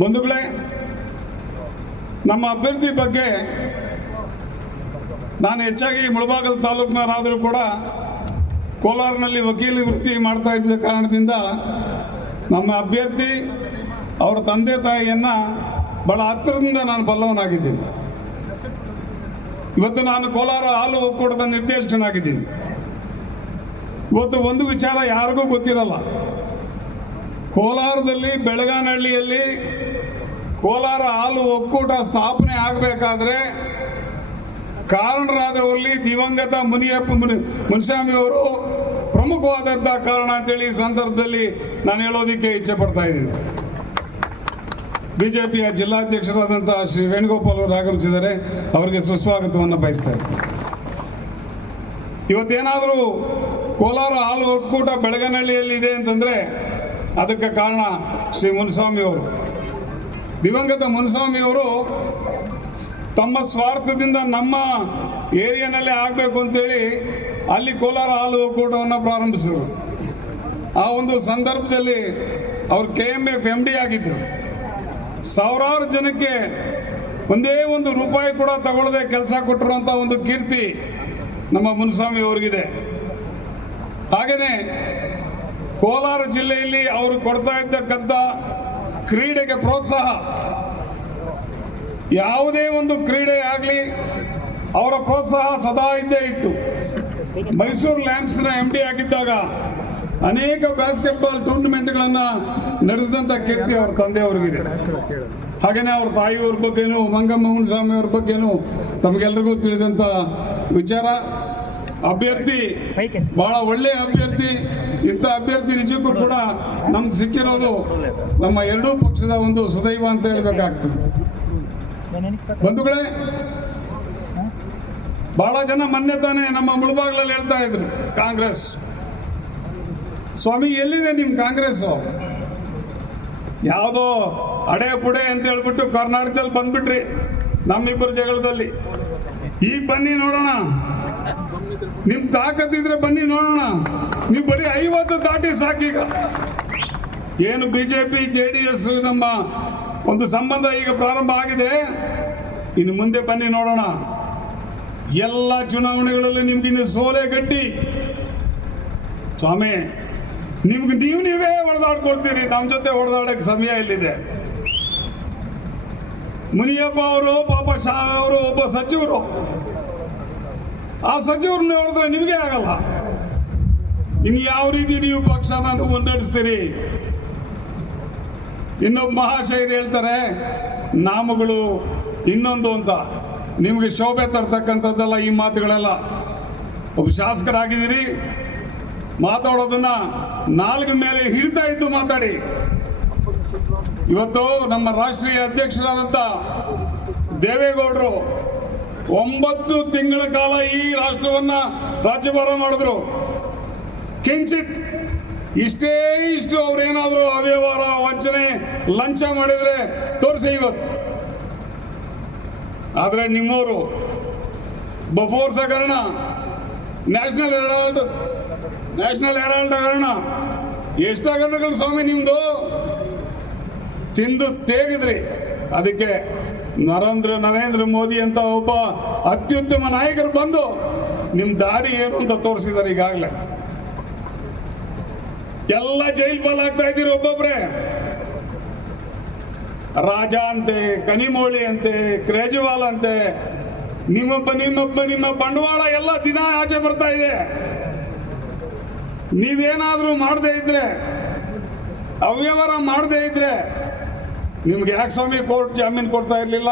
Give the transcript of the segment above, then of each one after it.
ಬಂಧುಗಳೇ, ನಮ್ಮ ಅಭ್ಯರ್ಥಿ ಬಗ್ಗೆ ನಾನು ಹೆಚ್ಚಾಗಿ ಮುಳಬಾಗಲ್ ತಾಲೂಕಿನವರಾದರೂ ಕೂಡ ಕೋಲಾರನಲ್ಲಿ ವಕೀಲಿ ವೃತ್ತಿ ಮಾಡ್ತಾ ಇದ್ದ ಕಾರಣದಿಂದ ನಮ್ಮ ಅಭ್ಯರ್ಥಿ ಅವರ ತಂದೆ ತಾಯಿಯನ್ನು ಬಹಳ ಹತ್ತಿರದಿಂದ ನಾನು ಬಲ್ಲವನಾಗಿದ್ದೀನಿ. ಇವತ್ತು ನಾನು ಕೋಲಾರ ಹಾಲು ಒಕ್ಕೂಟದ ನಿರ್ದೇಶಕನಾಗಿದ್ದೀನಿ. ಇವತ್ತು ಒಂದು ವಿಚಾರ ಯಾರಿಗೂ ಗೊತ್ತಿರಲ್ಲ. ಕೋಲಾರದಲ್ಲಿ ಬೆಳಗಾನಹಳ್ಳಿಯಲ್ಲಿ ಕೋಲಾರ ಹಾಲು ಒಕ್ಕೂಟ ಸ್ಥಾಪನೆ ಆಗಬೇಕಾದ್ರೆ ಕಾರಣರಾದವರಲ್ಲಿ ದಿವಂಗತ ಮುನಿಯಪ್ಪ ಮುನಿ ಮುನಿಸ್ವಾಮಿ ಅವರು ಪ್ರಮುಖವಾದಂಥ ಕಾರಣ ಅಂತೇಳಿ ಈ ಸಂದರ್ಭದಲ್ಲಿ ನಾನು ಹೇಳೋದಕ್ಕೆ ಇಚ್ಛೆ ಪಡ್ತಾ ಇದ್ದೀನಿ. ಬಿಜೆಪಿಯ ಜಿಲ್ಲಾಧ್ಯಕ್ಷರಾದಂಥ ಶ್ರೀ ವೇಣುಗೋಪಾಲ್ ಅವರು ಆಗಮಿಸಿದ್ದಾರೆ. ಅವರಿಗೆ ಸುಸ್ವಾಗತವನ್ನು ಬಯಸ್ತಾ ಇದ್ದೀನಿ. ಇವತ್ತೇನಾದರೂ ಕೋಲಾರ ಹಾಲು ಒಕ್ಕೂಟ ಬೆಳಗನಹಳ್ಳಿಯಲ್ಲಿ ಇದೆ ಅಂತಂದರೆ ಅದಕ್ಕೆ ಕಾರಣ ಶ್ರೀ ಮುನಿಸ್ವಾಮಿ ಅವರು. ದಿವಂಗತ ಮುನಿಸ್ವಾಮಿ ಅವರು ತಮ್ಮ ಸ್ವಾರ್ಥದಿಂದ ನಮ್ಮ ಏರಿಯಾನಲ್ಲೇ ಆಗಬೇಕು ಅಂತೇಳಿ ಅಲ್ಲಿ ಕೋಲಾರ ಹಾಲು ಒಕ್ಕೂಟವನ್ನು ಪ್ರಾರಂಭಿಸಿದರು. ಆ ಒಂದು ಸಂದರ್ಭದಲ್ಲಿ ಅವರು K M F M D ಆಗಿದ್ದರು ಸಾವಿರಾರು ಜನಕ್ಕೆ ಒಂದೇ ಒಂದು ರೂಪಾಯಿ ಕೂಡ ತಗೊಳ್ಳದೆ ಕೆಲಸ ಕೊಟ್ಟಿರುವಂಥ ಒಂದು ಕೀರ್ತಿ ನಮ್ಮ ಮುನಿಸ್ವಾಮಿ ಅವ್ರಿಗಿದೆ. ಹಾಗೆಯೇ ಕೋಲಾರ ಜಿಲ್ಲೆಯಲ್ಲಿ ಅವರು ಕೊಡ್ತಾ ಇದ್ದಕ್ಕಂಥ ಕ್ರೀಡೆಗೆ ಪ್ರೋತ್ಸಾಹ. ಯಾವುದೇ ಒಂದು ಕ್ರೀಡೆ ಆಗಲಿ, ಅವರ ಪ್ರೋತ್ಸಾಹ ಸದಾ ಇದ್ದೇ ಇತ್ತು. ಮೈಸೂರು ಲ್ಯಾಂಪ್ಸ್ನ ಎಂ ಡಿ ಆಗಿದ್ದಾಗ ಅನೇಕ ಬಾಸ್ಕೆಟ್ಬಾಲ್ ಟೂರ್ನಮೆಂಟ್ಗಳನ್ನು ನಡೆಸಿದಂಥ ಕೀರ್ತಿ ಅವ್ರ ತಂದೆಯವ್ರಿಗಿದೆ. ಹಾಗೆಯೇ ಅವ್ರ ತಾಯಿಯವ್ರ ಬಗ್ಗೆನೂ ಮಂಗಮ್ಮ ಸ್ವಾಮಿ ಅವ್ರ ಬಗ್ಗೆನೂ ತಮಗೆಲ್ರಿಗೂ ತಿಳಿದಂಥ ವಿಚಾರ. ಅಭ್ಯರ್ಥಿ. ಬಹಳ ಒಳ್ಳೆಯ ಅಭ್ಯರ್ಥಿ. ಇಂಥ ಅಭ್ಯರ್ಥಿ ನಿಜಕ್ಕೂ ಕೂಡ ನಮ್ಗೆ ಸಿಕ್ಕಿರೋದು ನಮ್ಮ ಎರಡೂ ಪಕ್ಷದ ಒಂದು ಸುದೈವ ಅಂತ ಹೇಳ್ಬೇಕಾಗ್ತದೆ. ಬಂಧುಗಳೇ ಬಹಳ ಜನ ಮೊನ್ನೆ ತಾನೆ ನಮ್ಮ ಮುಳುಬಾಗ್ಲಲ್ಲಿ ಹೇಳ್ತಾ ಇದ್ರು ಕಾಂಗ್ರೆಸ್. ಸ್ವಾಮಿ ಎಲ್ಲಿದೆ ನಿಮ್ ಕಾಂಗ್ರೆಸ್? ಯಾವುದೋ ಅಡೆ ಪುಡೆ ಅಂತ ಹೇಳ್ಬಿಟ್ಟು ಕರ್ನಾಟಕದಲ್ಲಿ ಬಂದ್ಬಿಟ್ರಿ ನಮ್ಮಿಬ್ಬರ ಜಗಳದಲ್ಲಿ. ಈಗ ಬನ್ನಿ ನೋಡೋಣ. ನಿಮ್ ತಾಕತ್ತಿದ್ರೆ ಬನ್ನಿ ನೋಡೋಣ. ನೀವು ಬರೀ ಐವತ್ತು ದಾಟಿ ಸಾಕೀಗ ಏನು ಬಿಜೆಪಿ ಜೆ ಡಿ ಎಸ್ ನಮ್ಮ ಒಂದು ಸಂಬಂಧ ಈಗ ಪ್ರಾರಂಭ ಆಗಿದೆ. ಇನ್ನು ಮುಂದೆ ಬನ್ನಿ ನೋಡೋಣ. ಎಲ್ಲ ಚುನಾವಣೆಗಳಲ್ಲಿ ನಿಮ್ಗಿನ್ನು ಸೋಲೆ ಗಟ್ಟಿ. ಸ್ವಾಮಿ, ನಿಮ್ಗೆ ನೀವು ನೀವೇ ಹೊಡೆದಾಡ್ಕೊಳ್ತೀರಿ. ನಮ್ಮ ಜೊತೆ ಹೊಡೆದಾಡಕ್ಕೆ ಸಮಯ ಇಲ್ಲಿದೆ. ಮುನಿಯಪ್ಪ ಅವರು, ಪಾಪ ಶಾ ಅವರು, ಒಬ್ಬ ಸಚಿವರು. ಆ ಸಚಿವರನ್ನ ಹೇಳಿದ್ರೆ ನಿಮಗೆ ಆಗಲ್ಲ. ಇನ್ನು ಯಾವ ರೀತಿ ನೀವು ಪಕ್ಷನ ಮುನ್ನಡೆಸ್ತೀರಿ ಇನ್ನೊಬ್ಬ ಮಹಾಶಯರು ಹೇಳ್ತಾರೆ, ನಾಮಗಳು ಇನ್ನೊಂದು ಅಂತ. ನಿಮಗೆ ಶೋಭೆ ತರ್ತಕ್ಕಂಥದ್ದಲ್ಲ ಈ ಮಾತುಗಳೆಲ್ಲ. ಒಬ್ಬ ಶಾಸಕರಾಗಿದ್ದೀರಿ, ಮಾತಾಡೋದನ್ನ ನಾಲ್ಕು ಮೇಲೆ ಹಿಡಿತಾ ಇದ್ದು ಮಾತಾಡಿ. ಇವತ್ತು ನಮ್ಮ ರಾಷ್ಟ್ರೀಯ ಅಧ್ಯಕ್ಷರಾದಂಥ ದೇವೇಗೌಡರು ಒಂಬತ್ತು ತಿಂಗಳ ಕಾಲ ಈ ರಾಷ್ಟ್ರವನ್ನ ರಾಜ್ಯಭಾರ ಮಾಡಿದ್ರು. ಕಿಂಚಿತ್ ಇಷ್ಟೇ ಇಷ್ಟು ಅವ್ರೇನಾದ್ರು ಅವ್ಯವಹಾರ, ವಂಚನೆ, ಲಂಚ ಮಾಡಿದ್ರೆ ತೋರಿಸಿ ಇವತ್ತು. ಆದ್ರೆ ನಿಮ್ಮವರು ಬಫೋರ್ ಹಗರಣ ನ್ಯಾಷನಲ್ ಹೆರಾಲ್ಡ್ ನ್ಯಾಷನಲ್ ಹೆರಾಲ್ಡ್ ಹಗರಣ ಎಷ್ಟು ಹಗರಣಗಳು ಸ್ವಾಮಿ ನಿಮ್ದು? ತಿಂದು ತೇಗಿದ್ರಿ ಅದಕ್ಕೆ ನರೇಂದ್ರ ನರೇಂದ್ರ ಮೋದಿ ಅಂತ ಒಬ್ಬ ಅತ್ಯುತ್ತಮ ನಾಯಕರು ಬಂದು ನಿಮ್ ದಾರಿ ಏನು ಅಂತ ತೋರಿಸಿದ್ದಾರೆ ಈಗಾಗಲೇ. ಎಲ್ಲ ಜೈಲ್ ಪಾಲಾಗ್ತಾ ಇದ್ದೀರಿ ಒಬ್ಬೊಬ್ರೆ. ರಾಜ ಅಂತೆ, ಕನಿಮೋಳಿ ಅಂತೆ ಕ್ರೇಜವಾಲ್ ಅಂತೆ, ನಿಮ್ಮೊಬ್ಬ ನಿಮ್ಮೊಬ್ಬ, ನಿಮ್ಮ ಬಂಡವಾಳ ಎಲ್ಲ ದಿನ ಆಚೆ ಬರ್ತಾ ಇದೆ. ನೀವೇನಾದ್ರೂ ಮಾಡದೇ ಇದ್ರೆ, ಅವ್ಯವಹಾರ ಮಾಡದೇ ಇದ್ರೆ ನಿಮ್ಗೆ ಯಾಕೆ ಸ್ವಾಮಿ ಕೋರ್ಟ್ ಜಾಮೀನು ಕೊಡ್ತಾ ಇರಲಿಲ್ಲ?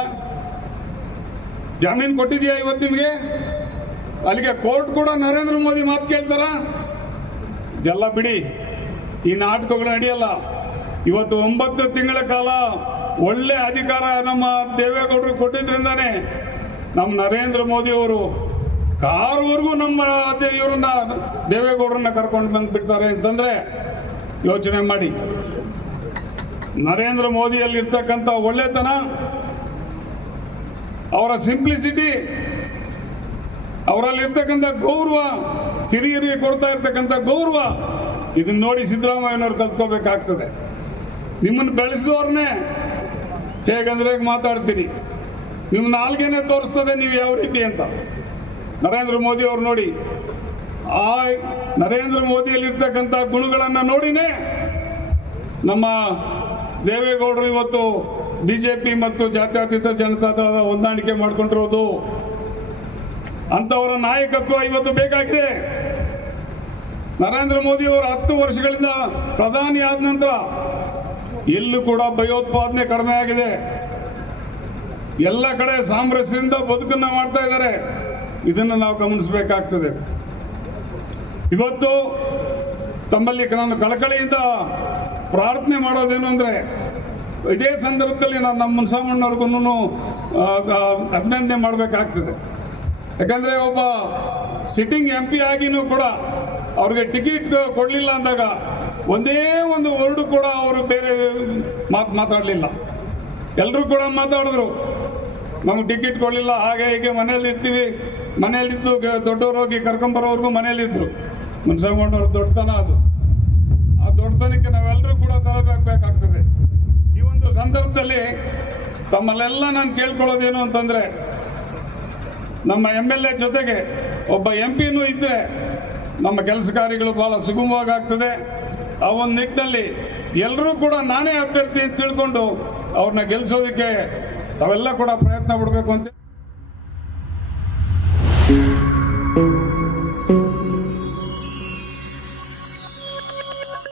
ಜಾಮೀನು ಕೊಟ್ಟಿದೆಯಾ ಇವತ್ತು ನಿಮಗೆ? ಅಲ್ಲಿಗೆ ಕೋರ್ಟ್ ಕೂಡ ನರೇಂದ್ರ ಮೋದಿ ಮಾತು ಕೇಳ್ತಾರ? ಇದೆಲ್ಲ ಬಿಡಿ. ಈ ನಾಟಕಗಳು ನಡೆಯಲ್ಲ. ಇವತ್ತು ಒಂಬತ್ತು ತಿಂಗಳ ಕಾಲ ಒಳ್ಳೆ ಅಧಿಕಾರ ನಮ್ಮ ದೇವೇಗೌಡರು ಕೊಟ್ಟಿದ್ರಿಂದಾನೆ ನಮ್ಮ ನರೇಂದ್ರ ಮೋದಿ ಅವರು ಕಾರವರೆಗೂ ನಮ್ಮ ಇವರನ್ನ ದೇವೇಗೌಡರನ್ನ ಕರ್ಕೊಂಡು ಬಂದು ಬಿಡ್ತಾರೆ ಅಂತಂದ್ರೆ ಯೋಚನೆ ಮಾಡಿ. ನರೇಂದ್ರ ಮೋದಿಯಲ್ಲಿರ್ತಕ್ಕಂಥ ಒಳ್ಳೆತನ, ಅವರ ಸಿಂಪ್ಲಿಸಿಟಿ ಅವರಲ್ಲಿರ್ತಕ್ಕಂಥ ಗೌರವ, ಹಿರಿಯರಿಗೆ ಕೊಡ್ತಾ ಇರ್ತಕ್ಕಂಥ ಗೌರವ, ಇದನ್ನ ನೋಡಿ ಸಿದ್ದರಾಮಯ್ಯನವ್ರು ಕಲ್ತ್ಕೋಬೇಕಾಗ್ತದೆ ನಿಮ್ಮನ್ನು ಬೆಳೆಸಿದವ್ರನ್ನೇ ಹೇಗಂದ್ರೆ ಹೇಗೆ ಮಾತಾಡ್ತೀರಿ? ನಿಮ್ಮ ನಾಲ್ಗೆನೆ ತೋರಿಸ್ತದೆ ನೀವು ಯಾವ ರೀತಿ ಅಂತ. ನರೇಂದ್ರ ಮೋದಿ ಅವ್ರು ನೋಡಿ, ಆ ನರೇಂದ್ರ ಮೋದಿಯಲ್ಲಿರ್ತಕ್ಕಂಥ ಗುಣಗಳನ್ನು ನೋಡಿನೇ ನಮ್ಮ ದೇವೇಗೌಡರು ಇವತ್ತು ಬಿಜೆಪಿ ಮತ್ತು ಜಾತ್ಯತೀತ ಜನತಾ ದಳದ ಹೊಂದಾಣಿಕೆ ಮಾಡ್ಕೊಂಡಿರೋದು. ಅಂತವರ ನಾಯಕತ್ವ ಇವತ್ತು ಬೇಕಾಗಿದೆ. ನರೇಂದ್ರ ಮೋದಿ ಅವರು ಹತ್ತು ವರ್ಷಗಳಿಂದ ಪ್ರಧಾನಿ ಆದ ನಂತರ ಎಲ್ಲೂ ಕೂಡ ಭಯೋತ್ಪಾದನೆ ಕಡಿಮೆ ಆಗಿದೆ. ಎಲ್ಲ ಕಡೆ ಸಾಮರಸ್ಯದಿಂದ ಬದುಕನ್ನ ಮಾಡ್ತಾ ಇದ್ದಾರೆ. ಇದನ್ನು ನಾವು ಗಮನಿಸಬೇಕಾಗ್ತದೆ. ಇವತ್ತು ತಮ್ಮಲ್ಲಿ ನಾನು ಕಳಕಳಿಯಿಂದ ಪ್ರಾರ್ಥನೆ ಮಾಡೋದೇನು ಅಂದರೆ ಇದೇ ಸಂದರ್ಭದಲ್ಲಿ ನಾನು ನಮ್ಮ ಮುನ್ಸಾಮಣ್ಣವ್ರಿಗೂ ಅಭಿನಂದನೆ ಮಾಡಬೇಕಾಗ್ತದೆ. ಯಾಕಂದರೆ ಒಬ್ಬ ಸಿಟ್ಟಿಂಗ್ ಎಂ ಪಿ ಆಗಿನೂ ಕೂಡ ಅವ್ರಿಗೆ ಟಿಕೆಟ್ ಕೊಡಲಿಲ್ಲ ಅಂದಾಗ ಒಂದೇ ಒಂದು ವರ್ಡು ಕೂಡ ಅವರು ಬೇರೆ ಮಾತು ಮಾತಾಡಲಿಲ್ಲ. ಎಲ್ಲರೂ ಕೂಡ ಮಾತಾಡಿದ್ರು, ನಮ್ಗೆ ಟಿಕೆಟ್ ಕೊಡಲಿಲ್ಲ, ಹಾಗೆ ಹೀಗೆ ಮನೇಲಿ ಇರ್ತೀವಿ. ಮನೇಲಿದ್ದು ದೊಡ್ಡವರು ಹೋಗಿ ಕರ್ಕೊಂಬರೋವರೆಗೂ ಮನೇಲಿದ್ರು ಮುನ್ಸಾಮಣ್ಣವ್ರ ದೊಡ್ಡತನ ಅದು. ಒತ್ತಡಕ್ಕೆ ನಾವೆಲ್ಲರೂ ಕೂಡ ತಲುಪಾಗಬೇಕಾಗ್ತದೆ ಈ ಒಂದು ಸಂದರ್ಭದಲ್ಲಿ ತಮ್ಮಲ್ಲೆಲ್ಲ ನಾನು ಕೇಳ್ಕೊಳ್ಳೋದೇನು ಅಂತಂದ್ರೆ, ನಮ್ಮ ಎಂ ಎಲ್ ಎ ಜೊತೆಗೆ ಒಬ್ಬ ಎಂ ಪಿನೂ ಇದ್ದರೆ ನಮ್ಮ ಕೆಲಸ ಕಾರ್ಯಗಳು ಬಹಳ ಸುಗಮವಾಗಿ ಆಗ್ತದೆ ಆ ಒಂದು ನಿಟ್ಟಿನಲ್ಲಿ ಎಲ್ಲರೂ ಕೂಡ ನಾನೇ ಅಭ್ಯರ್ಥಿ ಅಂತ ತಿಳ್ಕೊಂಡು ಅವ್ರನ್ನ ಗೆಲ್ಲಿಸೋದಕ್ಕೆ ತಾವೆಲ್ಲ ಕೂಡ ಪ್ರಯತ್ನ ಪಡಬೇಕು ಅಂತ